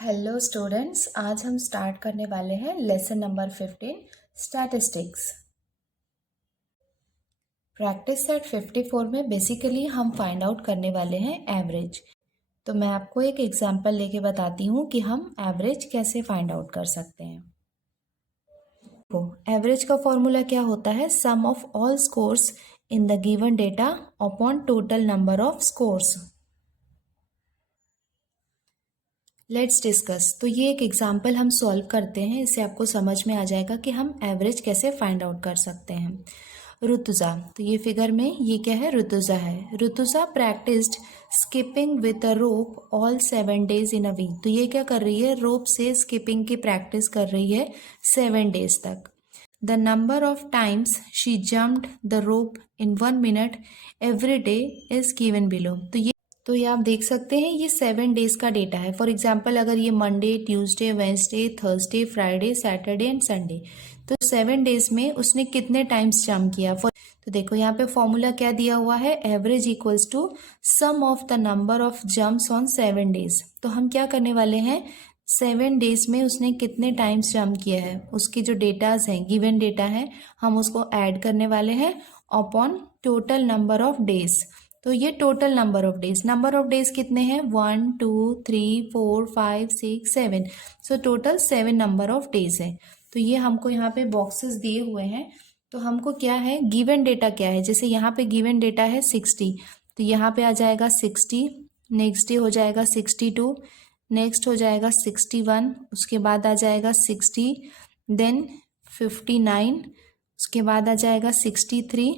Hello students, आज हम start करने वाले हैं lesson number 15 statistics. Practice set 54 में बेसिकली हम फाइंड आउट करने वाले हैं एवरेज। तो मैं आपको एक एग्जांपल लेके बताती हूँ कि हम एवरेज कैसे फाइंड आउट कर सकते हैं। तो एवरेज का फॉर्मूला क्या होता है? Sum of all scores in the given data upon total number of scores. Let's discuss. तो ये एक एग्जाम्पल हम सॉल्व करते हैं, इससे आपको समझ में आ जाएगा कि हम एवरेज कैसे फाइंड आउट कर सकते हैं। ऋतुजा, तो ये फिगर में ये क्या है? ऋतुजा है। Rutuja practised skipping with a rope all 7 days in a week. तो ये क्या कर रही है? रोप से स्किपिंग की प्रैक्टिस कर रही है 7 days तक। The number of times she jumped the rope in 1 minute every day is given below. तो ये आप देख सकते हैं, ये 7 days का डेटा है। फॉर एग्जाम्पल, अगर ये Monday, Tuesday, Wednesday, Thursday, Friday, Saturday and Sunday, तो 7 days में उसने कितने टाइम्स जंप किया। तो देखो यहाँ पे फॉर्मूला क्या दिया हुआ है? Average equals to sum of the number of jumps on 7 days। तो हम क्या करने वाले हैं? 7 days में उसने कितने टाइम्स जंप किया है, उसके जो डेटाज हैं, गिवन डेटा है, हम उसको ऐड करने वाले हैं upon total number of days. तो ये टोटल नंबर ऑफ डेज कितने हैं? 1 2 3 4 5 6 7। So total 7 number of days है। तो ये हमको यहाँ पे बॉक्सेस दिए हुए हैं। तो हमको क्या है? गिवन डेटा क्या है? जैसे यहाँ पे गिवन डेटा है 60, तो यहाँ पे आ जाएगा 60, नेक्स्ट डे हो जाएगा 62, नेक्स्ट हो जाएगा 61, उसके बाद आ जाएगा 60, देन 59, उसके बाद आ जाएगा 63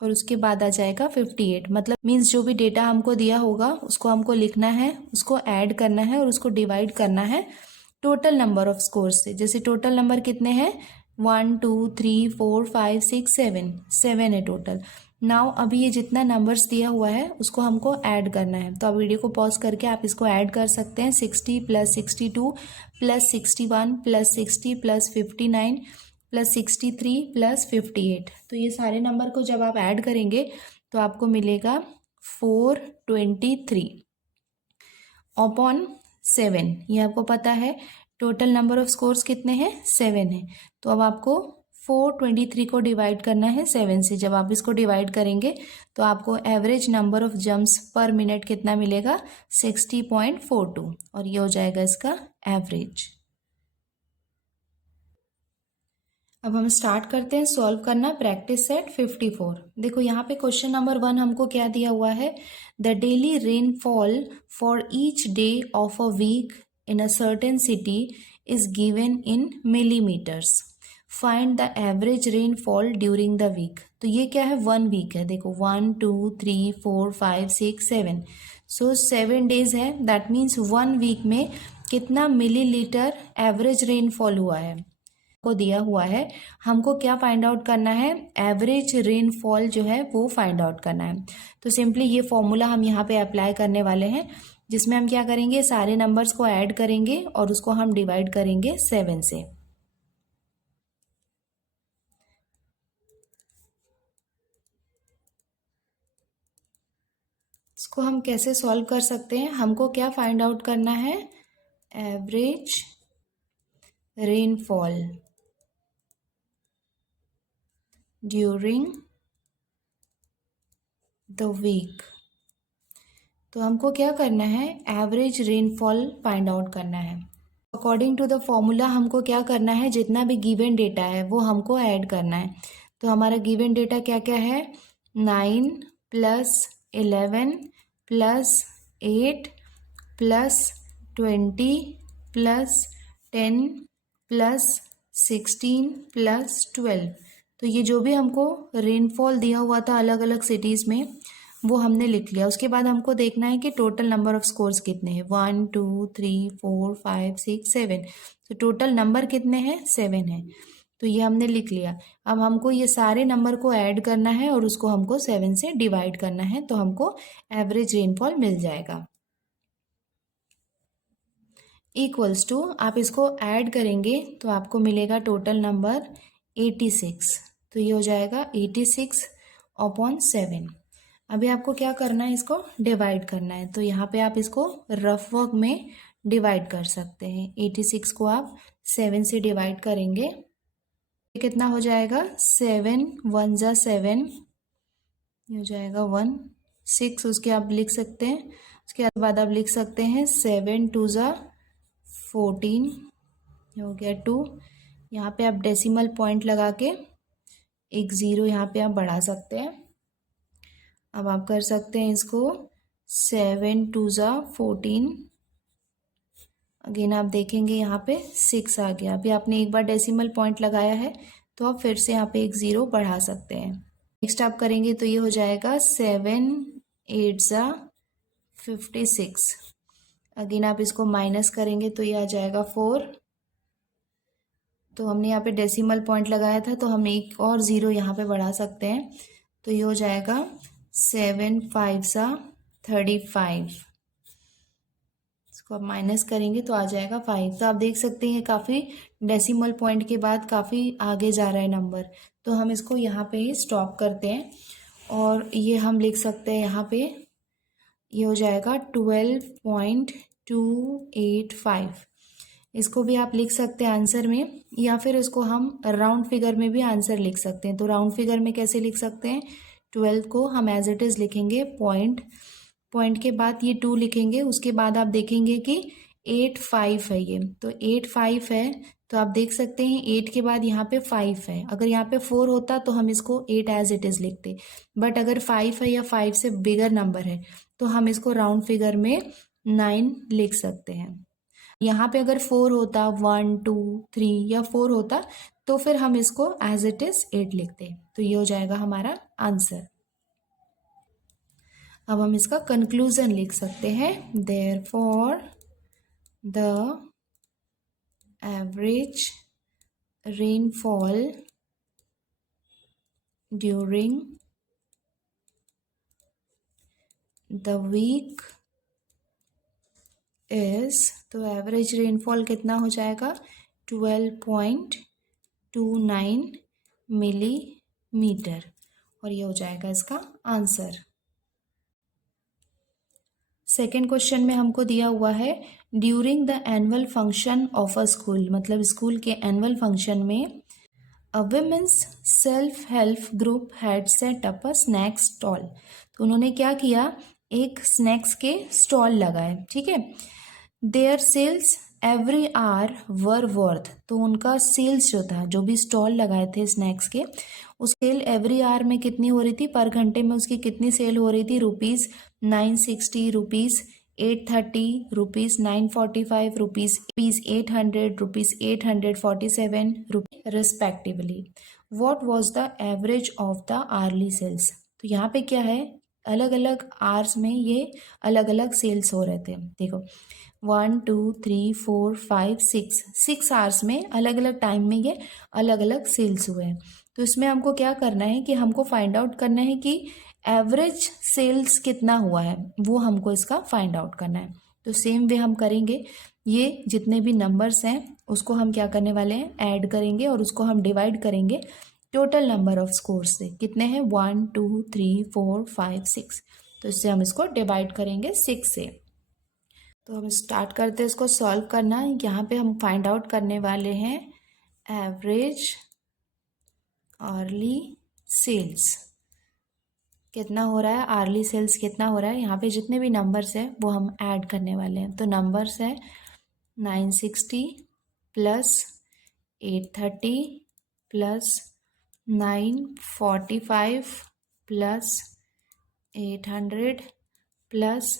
और उसके बाद आ जाएगा 58। मतलब मीन्स जो भी डेटा हमको दिया होगा उसको हमको लिखना है, उसको ऐड करना है और उसको डिवाइड करना है टोटल नंबर ऑफ स्कोर्स से। जैसे टोटल नंबर कितने हैं? 1 2 3 4 5 6 7, 7 है टोटल। नाउ अभी ये जितना नंबर्स दिया हुआ है उसको हमको ऐड करना है। तो आप वीडियो को पॉज करके आप इसको ऐड कर सकते हैं। 60 plus 62 plus 61 plus 60 plus 59 plus 63 plus 58। तो ये सारे नंबर को जब आप ऐड करेंगे तो आपको मिलेगा 423 अपॉन 7। ये आपको पता है टोटल नंबर ऑफ स्कोर्स कितने हैं? 7 है। तो अब आपको 423 को डिवाइड करना है 7 से। जब आप इसको डिवाइड करेंगे तो आपको एवरेज नंबर ऑफ जंप्स पर मिनट कितना मिलेगा? 60.42 और ये हो जाएगा इसका एवरेज। अब हम स्टार्ट करते हैं सॉल्व करना प्रैक्टिस सेट 54। देखो यहाँ पे क्वेश्चन नंबर 1 हमको क्या दिया हुआ है? The daily rainfall for each day of a week in a certain city is given in millimetres. Find the average rainfall during the week. तो ये क्या है? 1 वीक है। देखो 1 2 3 4 5 6 7, सो 7 days है। दैट मीन्स 1 वीक में कितना मिलीलीटर एवरेज रेनफॉल हुआ है को दिया हुआ है। हमको क्या फाइंड आउट करना है? एवरेज रेनफॉल जो है वो फाइंड आउट करना है। तो सिंपली ये फॉर्मूला हम यहाँ पे अप्लाई करने वाले हैं, जिसमें हम क्या करेंगे? सारे नंबर्स को ऐड करेंगे और उसको हम डिवाइड करेंगे 7 से। इसको हम कैसे सॉल्व कर सकते हैं? हमको क्या फाइंड आउट करना है? Average rainfall during the week. तो हमको क्या करना है? एवरेज रेनफॉल फाइंड आउट करना है। अकॉर्डिंग टू द फॉर्मूला हमको क्या करना है? जितना भी गिवन डेटा है वो हमको ऐड करना है। तो हमारा गिवन डेटा क्या क्या है? 9 plus 11 plus 8 plus 20 plus 10 plus 16 plus 12। तो ये जो भी हमको रेनफॉल दिया हुआ था अलग अलग सिटीज़ में वो हमने लिख लिया। उसके बाद हमको देखना है कि टोटल नंबर ऑफ स्कोर्स कितने हैं। 1 2 3 4 5 6 7। तो टोटल नंबर कितने हैं? 7 है। तो ये हमने लिख लिया। अब हमको ये सारे नंबर को ऐड करना है और उसको हमको 7 से डिवाइड करना है, तो हमको एवरेज रेनफॉल मिल जाएगा। इक्वल्स टू, आप इसको ऐड करेंगे तो आपको मिलेगा टोटल नंबर 86। तो ये हो जाएगा 86 अपॉन 7। अभी आपको क्या करना है? इसको डिवाइड करना है। तो यहाँ पे आप इसको रफ वर्क में डिवाइड कर सकते हैं। 86 को आप 7 से डिवाइड करेंगे, ये कितना हो जाएगा, 7 1 जा 7, ये हो जाएगा 1 6, उसके आप लिख सकते हैं, उसके बाद आप लिख सकते हैं 7 2 जा 14, ये हो गया 2। यहाँ पे आप डेसिमल पॉइंट लगा के एक ज़ीरो यहाँ पे आप बढ़ा सकते हैं। अब आप कर सकते हैं इसको 7 2 जा 14, अगेन आप देखेंगे यहाँ पे 6 आ गया। अभी आपने एक बार डेसिमल पॉइंट लगाया है तो आप फिर से यहाँ पे एक ज़ीरो बढ़ा सकते हैं। नेक्स्ट आप करेंगे तो ये हो जाएगा 7 8 जा 56, अगेन आप इसको माइनस करेंगे तो ये आ जाएगा 4। तो हमने यहाँ पे डेसिमल पॉइंट लगाया था तो हम एक और ज़ीरो यहाँ पे बढ़ा सकते हैं, तो ये हो जाएगा 7 5 जा 35, इसको आप माइनस करेंगे तो आ जाएगा 5। तो आप देख सकते हैं काफ़ी डेसिमल पॉइंट के बाद काफ़ी आगे जा रहा है नंबर, तो हम इसको यहाँ पे ही स्टॉप करते हैं और ये हम लिख सकते हैं यहाँ पे, ये हो जाएगा 12.285। इसको भी आप लिख सकते हैं आंसर में, या फिर इसको हम राउंड फिगर में भी आंसर लिख सकते हैं। तो राउंड फिगर में कैसे लिख सकते हैं, 12 को हम एज इट इज़ लिखेंगे, पॉइंट के बाद ये 2 लिखेंगे, उसके बाद आप देखेंगे कि 8 5 है, ये तो 8 5 है, तो आप देख सकते हैं 8 के बाद यहाँ पे 5 है। अगर यहाँ पे 4 होता तो हम इसको 8 एज इट इज़ लिखते, बट अगर 5 है या 5 से बिगर नंबर है तो हम इसको राउंड फिगर में 9 लिख सकते हैं। यहाँ पे अगर 4 होता, 1 2 3 या 4 होता तो फिर हम इसको एज इट इज़ 8 लिखते, तो ये हो जाएगा हमारा आंसर। अब हम इसका कंक्लूजन लिख सकते हैं, therefore the average rainfall during the week is, तो एवरेज रेनफॉल कितना हो जाएगा, 12.29 मिलीमीटर, और ये हो जाएगा इसका आंसर। सेकेंड क्वेश्चन में हमको दिया हुआ है, during the annual function of a school, मतलब स्कूल के एनुअल फंक्शन में a women's self help group had set up a snacks stall. तो उन्होंने क्या किया, एक स्नैक्स के स्टॉल लगाए, ठीक है। Their sales every hour were worth, तो उनका सेल्स जो था, जो भी स्टॉल लगाए थे स्नैक्स के, उस सेल एवरी आवर में कितनी हो रही थी, पर घंटे में उसकी कितनी सेल हो रही थी, ₹960, ₹830, ₹945, ₹800, ₹847 रिस्पेक्टिवली। What was the average of the early sales. तो यहाँ पे क्या है, अलग अलग आवर्स में ये अलग अलग सेल्स हो रहे थे। देखो 1 2 3 4 5 6 आवर्स में अलग अलग टाइम में ये अलग अलग सेल्स हुए हैं। तो इसमें हमको क्या करना है कि हमको फाइंड आउट करना है कि एवरेज सेल्स कितना हुआ है, वो हमको इसका फाइंड आउट करना है। तो सेम वे हम करेंगे, ये जितने भी नंबर्स हैं उसको हम क्या करने वाले हैं, ऐड करेंगे और उसको हम डिवाइड करेंगे टोटल नंबर ऑफ स्कोर्स से। कितने हैं, 1 2 3 4 5 6, तो इससे हम इसको डिवाइड करेंगे 6 से। तो हम स्टार्ट करते हैं इसको सॉल्व करना। यहाँ पे हम फाइंड आउट करने वाले हैं एवरेज आर्ली सेल्स कितना हो रहा है, आर्ली सेल्स कितना हो रहा है। यहाँ पे जितने भी नंबर्स हैं वो हम ऐड करने वाले हैं। तो नंबर्स है 960 plus 830 plus 945 plus 800 plus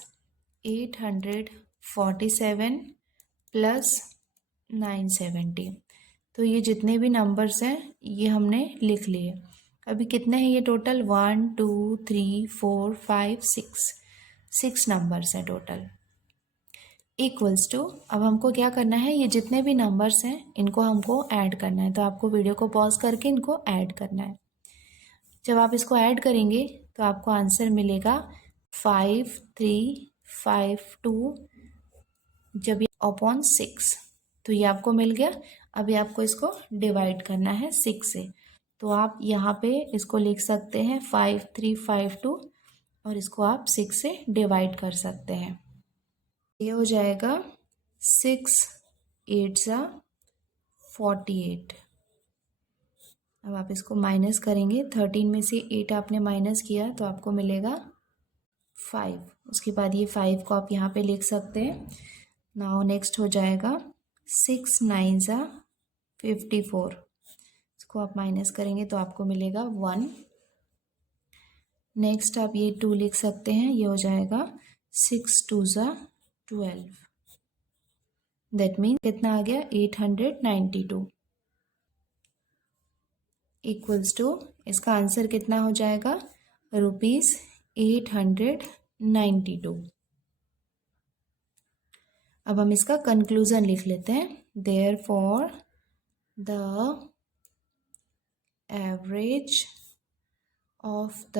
847 plus 970। तो ये जितने भी नंबर्स हैं ये हमने लिख लिए। अभी कितने हैं ये टोटल, 1 2 3 4 5 6 नंबर्स हैं टोटल। इक्वल्स टू, अब हमको क्या करना है, ये जितने भी नंबर्स हैं इनको हमको ऐड करना है। तो आपको वीडियो को पॉज करके इनको ऐड करना है। जब आप इसको ऐड करेंगे तो आपको आंसर मिलेगा 5352 जब ये अपॉन 6, तो ये आपको मिल गया। अभी आपको इसको डिवाइड करना है 6 से। तो आप यहाँ पे इसको लिख सकते हैं 5352 और इसको आप 6 से डिवाइड कर सकते हैं। ये हो जाएगा 6×8 अब आप इसको माइनस करेंगे, 13 में से 8 आपने माइनस किया तो आपको मिलेगा 5। उसके बाद ये 5 को आप यहाँ पे लिख सकते हैं। नाउ नेक्स्ट हो जाएगा 6×9=54, इसको आप माइनस करेंगे तो आपको मिलेगा 1। नेक्स्ट आप ये 2 लिख सकते हैं, ये हो जाएगा 6×2=12, दैट मीन कितना आ गया 892 इक्वल्स टू, इसका आंसर कितना हो जाएगा ₹892। अब हम इसका कंक्लूजन लिख लेते हैं। Therefore the average of the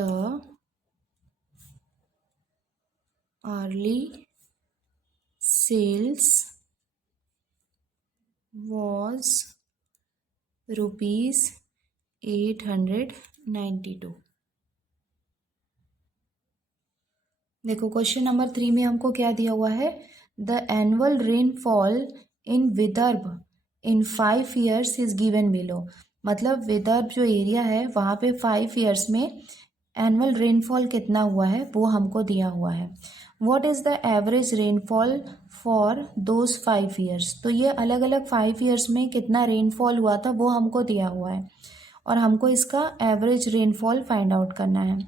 early sales was ₹892। देखो क्वेश्चन नंबर 3 में हमको क्या दिया हुआ है, the annual rainfall in Vidarbha in 5 years is given below. मतलब विदर्भ जो एरिया है वहाँ पे 5 years में एनुअल रेनफॉल कितना हुआ है वो हमको दिया हुआ है। What is the average rainfall for those 5 years, तो ये अलग अलग 5 years में कितना रेनफॉल हुआ था वो हमको दिया हुआ है और हमको इसका एवरेज रेनफॉल फाइंड आउट करना है।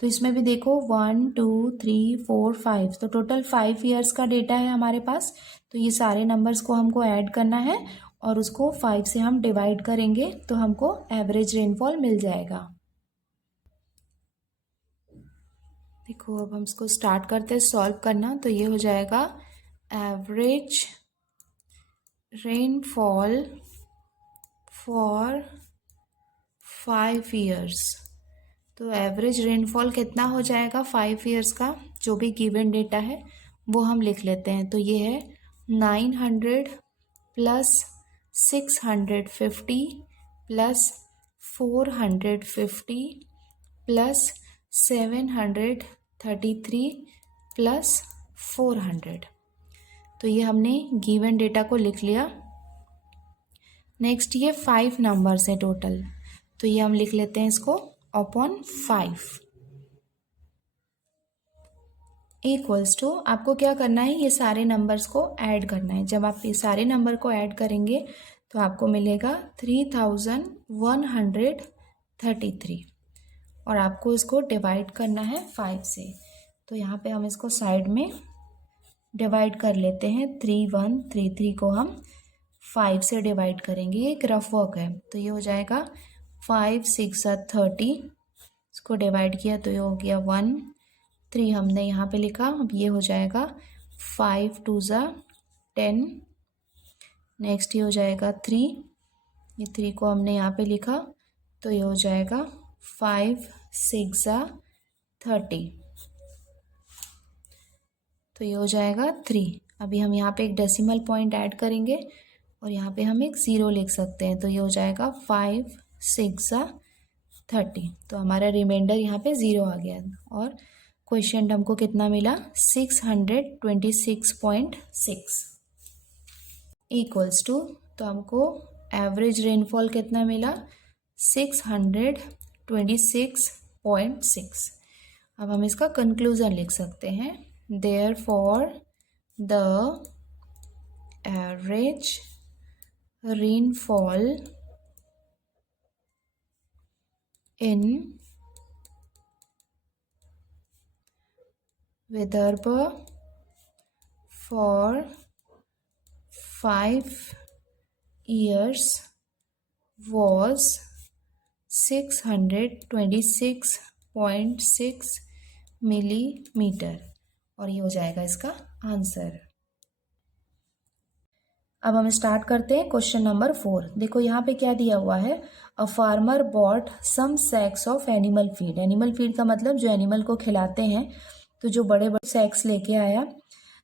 तो इसमें भी देखो 1 2 3 4 5, तो टोटल 5 years का डेटा है हमारे पास। तो ये सारे नंबर्स को हमको ऐड करना है और उसको 5 से हम डिवाइड करेंगे तो हमको एवरेज रेनफॉल मिल जाएगा। देखो अब हम इसको स्टार्ट करते हैं सॉल्व करना। तो ये हो जाएगा एवरेज रेनफॉल फॉर 5 years। तो एवरेज रेनफॉल कितना हो जाएगा 5 years का, जो भी गिवन डेटा है वो हम लिख लेते हैं। तो ये है 900 प्लस 650 प्लस 450 प्लस 733 प्लस 400। तो ये हमने गिवन डेटा को लिख लिया। नेक्स्ट ये 5 नंबर्स हैं टोटल, तो ये हम लिख लेते हैं इसको अपॉन 5 इक्वल्स टू, आपको क्या करना है ये सारे नंबर्स को ऐड करना है। जब आप ये सारे नंबर को ऐड करेंगे तो आपको मिलेगा 3133 और आपको इसको डिवाइड करना है 5 से। तो यहाँ पे हम इसको साइड में डिवाइड कर लेते हैं। 3133 को हम 5 से डिवाइड करेंगे, एक रफ वर्क है। तो ये हो जाएगा 5 6 30, इसको डिवाइड किया तो ये हो गया 1 3 हमने यहाँ पे लिखा। अब ये हो जाएगा 5 2 10, नेक्स्ट ये हो जाएगा 3, ये 3 को हमने यहाँ पे लिखा तो ये हो जाएगा 5 6 30, तो ये हो जाएगा 3। अभी हम यहाँ पे एक डेसिमल पॉइंट ऐड करेंगे और यहाँ पे हम एक 0 लिख सकते हैं। तो ये हो जाएगा 5 6 30, तो हमारा रिमाइंडर यहाँ पे 0 आ गया और क्वेश्चन हमको कितना मिला 626.6 इक्वल्स टू, तो हमको एवरेज रेनफॉल कितना मिला 626.6। अब हम इसका कंक्लूजन लिख सकते हैं। Therefore, the average rainfall in Vidarbha for 5 years was 626.6 millimetre और ये हो जाएगा इसका आंसर। अब हम स्टार्ट करते हैं क्वेश्चन नंबर 4। देखो यहाँ पे क्या दिया हुआ है, a farmer bought some sacks of animal feed. Animal feed का मतलब जो एनिमल को खिलाते हैं, तो जो बड़े बड़े सैक्स लेके आया।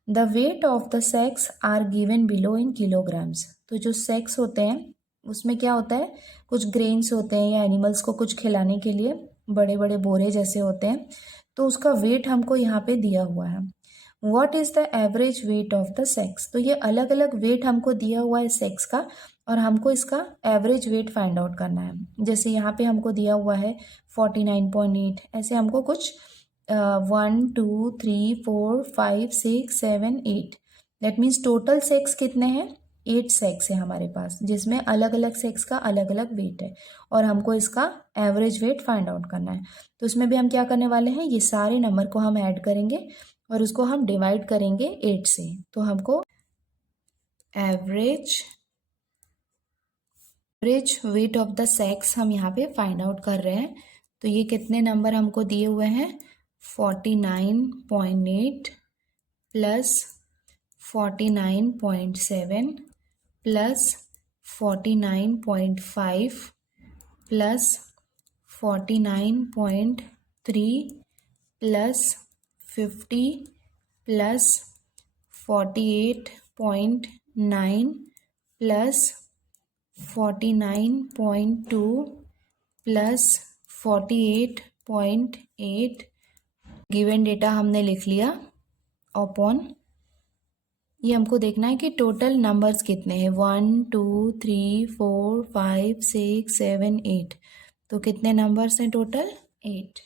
The weight of the sacks are given below in kilograms. तो जो सैक्स होते हैं उसमें क्या होता है, कुछ ग्रेन्स होते हैं या एनिमल्स को कुछ खिलाने के लिए बड़े बड़े बोरे जैसे होते हैं, तो उसका वेट हमको यहाँ पे दिया हुआ है। What is the average weight of the sex. तो ये अलग अलग वेट हमको दिया हुआ है सेक्स का, और हमको इसका एवरेज वेट फाइंड आउट करना है। जैसे यहाँ पे हमको दिया हुआ है 49.8, ऐसे हमको कुछ 1 2 3 4 5 6 7 8, दैट मीन्स टोटल सेक्स कितने हैं, 8 सेक्स है हमारे पास, जिसमें अलग अलग सेक्स का अलग अलग वेट है, और हमको इसका एवरेज वेट फाइंड आउट करना है। तो इसमें भी हम क्या करने वाले हैं, ये सारे नंबर को हम ऐड करेंगे और उसको हम डिवाइड करेंगे 8 से। तो हमको average weight of the sex हम यहाँ पे फाइंड आउट कर रहे हैं। तो ये कितने नंबर हमको दिए हुए हैं, 49.8 plus 49.7 plus 49.5 plus 49.3 plus 50 plus 48.9 plus 49.2 plus 48.8। Given data हमने लिख लिया अपॉन, ये हमको देखना है कि टोटल नंबर्स कितने हैं, 1 2 3 4 5 6 7 8, तो कितने नंबर्स हैं टोटल, 8।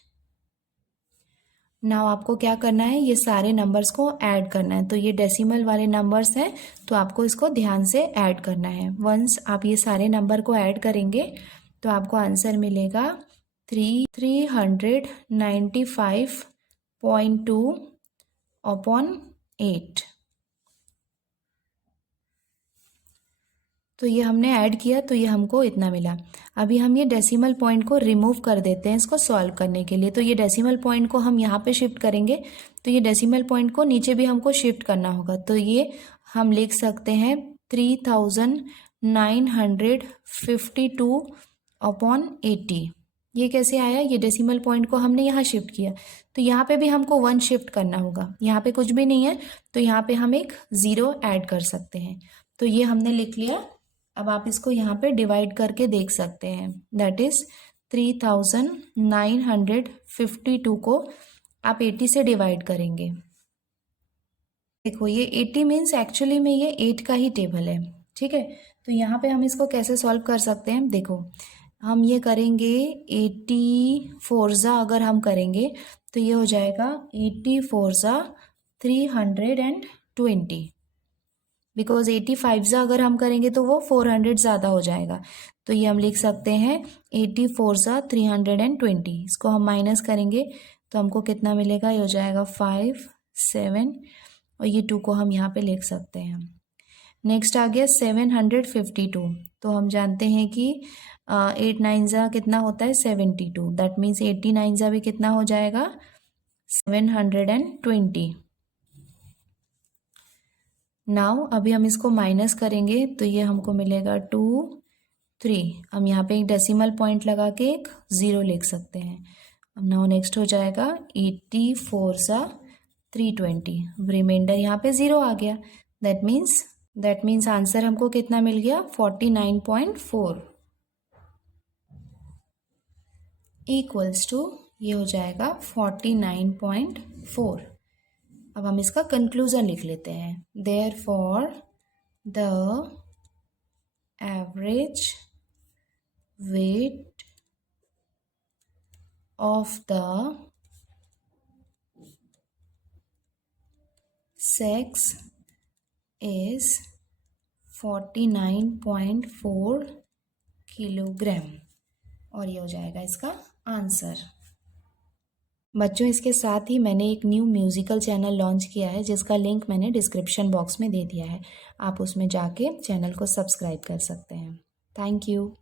नाउ आपको क्या करना है, ये सारे नंबर्स को ऐड करना है। तो ये डेसिमल वाले नंबर्स हैं, तो आपको इसको ध्यान से ऐड करना है। वंस आप ये सारे नंबर को ऐड करेंगे तो आपको आंसर मिलेगा 395.2 अपॉन 8। तो ये हमने ऐड किया तो ये हमको इतना मिला। अभी हम ये डेसिमल पॉइंट को रिमूव कर देते हैं इसको सॉल्व करने के लिए। तो ये डेसिमल पॉइंट को हम यहाँ पे शिफ्ट करेंगे, तो ये डेसिमल पॉइंट को नीचे भी हमको शिफ्ट करना होगा। तो ये हम लिख सकते हैं 3952 अपॉन 80। ये कैसे आया, ये डेसिमल पॉइंट को हमने यहाँ शिफ्ट किया, तो यहाँ पे भी हमको 1 शिफ्ट करना होगा। यहाँ पे कुछ भी नहीं है तो यहाँ पे हम एक 0 ऐड कर सकते हैं। तो ये हमने लिख लिया। अब आप इसको यहाँ पे डिवाइड करके देख सकते हैं, दैट इज 3952 को आप 80 से डिवाइड करेंगे। देखो ये 80 मीन्स एक्चुअली में ये 8 का ही टेबल है, ठीक है। तो यहाँ पे हम इसको कैसे सॉल्व कर सकते हैं, देखो हम ये करेंगे 84 अगर हम करेंगे तो ये हो जाएगा 84 320, बिकॉज 85 अगर हम करेंगे तो वो 400 ज़्यादा हो जाएगा। तो ये हम लिख सकते हैं 84 320। इसको हम माइनस करेंगे तो हमको कितना मिलेगा, ये हो जाएगा 5 7, और ये 2 को हम यहाँ पे लिख सकते हैं। नेक्स्ट आ गया 752। तो हम जानते हैं कि 8 9 कितना होता है 72, दैट मीन्स 89 भी कितना हो जाएगा 720। नाउ अभी हम इसको माइनस करेंगे तो ये हमको मिलेगा 2 3। हम यहाँ पे एक डेसिमल पॉइंट लगा के एक 0 लिख सकते हैं। अब नाउ नेक्स्ट हो जाएगा 84 320, रिमाइंडर यहाँ पे 0 आ गया, दैट मीन्स आंसर हमको कितना मिल गया 49.4 इक्वल्स टू, ये हो जाएगा 49.4। अब हम इसका कंक्लूजन लिख लेते हैं, therefore the average weight of the sex is 49.4 kilogram, और ये हो जाएगा इसका आंसर। बच्चों इसके साथ ही मैंने एक न्यू म्यूज़िकल चैनल लॉन्च किया है जिसका लिंक मैंने डिस्क्रिप्शन बॉक्स में दे दिया है, आप उसमें जाके चैनल को सब्सक्राइब कर सकते हैं। Thank you.